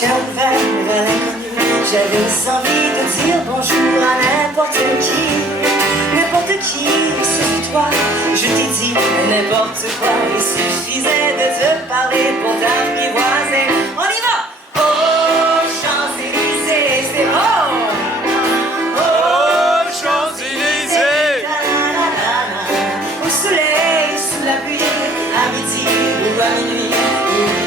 cœur ouvert vers l'inconnu, j'avais envie de dire bonjour à n'importe qui, sauf toi. Je t'ai dit n'importe quoi, il suffisait de te parler pour t'apprivoiser. On y va! Oh, Champs-Élysées, c'est bon! Oh, Champs-Élysées! Au soleil, sous la pluie, à midi ou à minuit,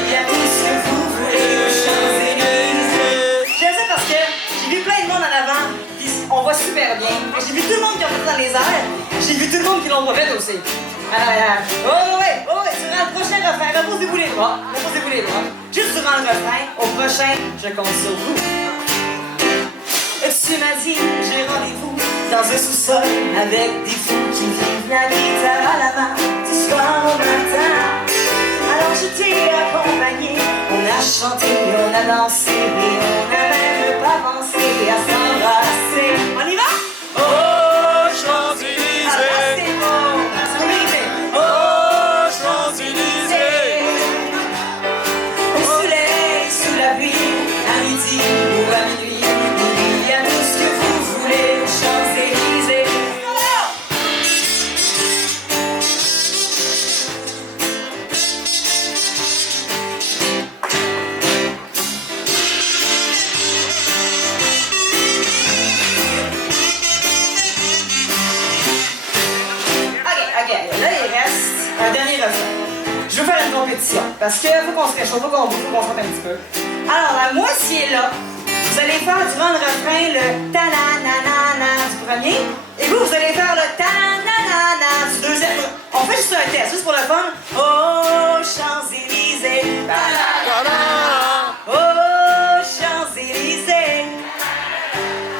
il y a tout ce que vous voulez aux Champs-Élysées. J'aime ça parce que j'ai vu plein de monde en avant, puis on voit super bien. J'ai vu tout le monde qui a fait dans les airs, j'ai vu tout le monde qui l'ont fait aussi. Oh ouais, durant le prochain refrain, reposez-vous les bras, Juste durant le refrain, au prochain, je compte sur vous. Tu m'as dit, j'ai rendez-vous dans un sous-sol avec des fous qui vivent la guitare à la main du soir au matin. Alors je t'ai accompagné, on a chanté, on a dansé et on n'a même pas pensé à s'embrasser. On y va? Oh, Champs-Élysées! Oh, Champs-Élysées! Au soleil, sous la pluie, à midi ou à minuit, il y a tout ce que vous voulez aux Champs-Élysées. Ok, là il reste un dernier refrain. Je veux faire une compétition, parce que faut qu'on se réchauffe, faut qu'on se fasse un petit peu. Alors, la moitié là, vous allez faire durant le refrain le ta-na-na-na-na du premier, et vous allez faire le ta-na-na-na du deuxième. On fait juste un test, juste pour le fun. Oh, Champs-Élysées, ta-na-na-na. Oh, Champs-Élysées.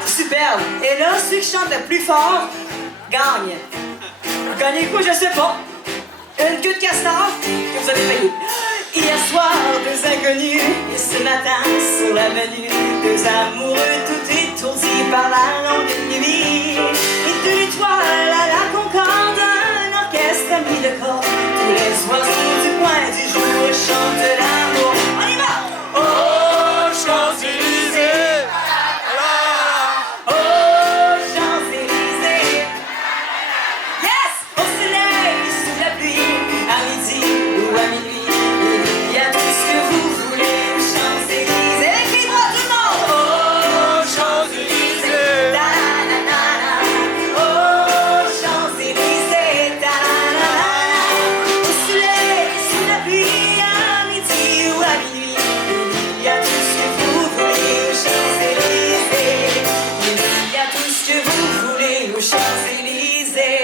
Superbe. Et là, celui qui chante le plus fort gagne. Vous gagnez quoi, je sais pas. Une queue de castor que vous avez payée. Hier soir, deux inconnus, et ce matin, sur l'avenue, deux amoureux tout étourdis par la longue nuit. Et de l'étoile à la concorde, un orchestre mis de cordes. Tous les oiseaux du coin du jour chantent l'amour. On y va! Oh, Champs-Élysées! Oh, Champs-Élysées! Yes! Au soleil, sous la pluie, à midi ou à minuit, il y a tout ce que vous voulez aux Champs-Élysées. Avec les bras, tout le monde! Oh, Champs-Élysées! Ta-na-na-na. Oh, Champs-Élysées, ta-na-na-na. Au soleil, sous la pluie, à midi ou à minuit, il y a tout ce que vous voulez aux Champs-Élysées. Il y a tout ce que vous voulez aux Champs-Élysées.